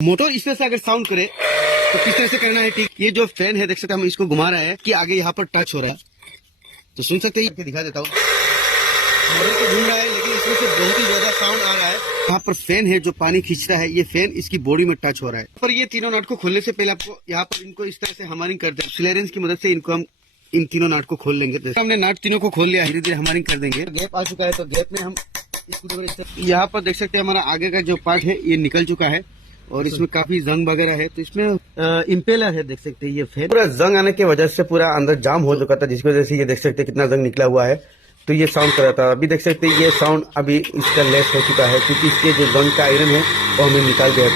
Motor इसमें से अगर साउंड करे तो किस तरह से करना है। ठीक, ये जो फैन है देख सकते हैं हम इसको घुमा रहे हैं कि आगे यहाँ पर टच हो रहा है, तो सुन सकते हैं। दिखा देता हूँ, मोटर को घूम रहा है लेकिन इसमें से बहुत ही ज्यादा साउंड आ रहा है। यहाँ पर फैन है जो पानी खींचता है, ये फैन इसकी बॉडी में टच हो रहा है। पर ये तीनों नट को खोलने से पहले आपको यहाँ पर इनको इस तरह से हमारिंग करते हैं। क्लियरेंस की मदद से इनको हम इन तीनों नट को खोल लेंगे। हमने नट तीनों को खोल लिया, धीरे धीरे हमारिंग कर देंगे। गैप आ चुका है तो गैप में हम यहाँ पर देख सकते हैं हमारा आगे का जो पार्ट है ये निकल चुका है और इसमें काफी जंग वगैरह है। तो इसमें इम्पेलर है, देख सकते हैं ये फैन पूरा जंग आने की वजह से पूरा अंदर जाम हो चुका था, जिसकी वजह से ये देख सकते हैं कितना जंग निकला हुआ है। तो ये साउंड कर रहा था। अभी देख सकते हैं ये साउंड अभी इसका लेस हो चुका है क्योंकि इसके जो जंग का आयरन है वो हमें निकाल दिया।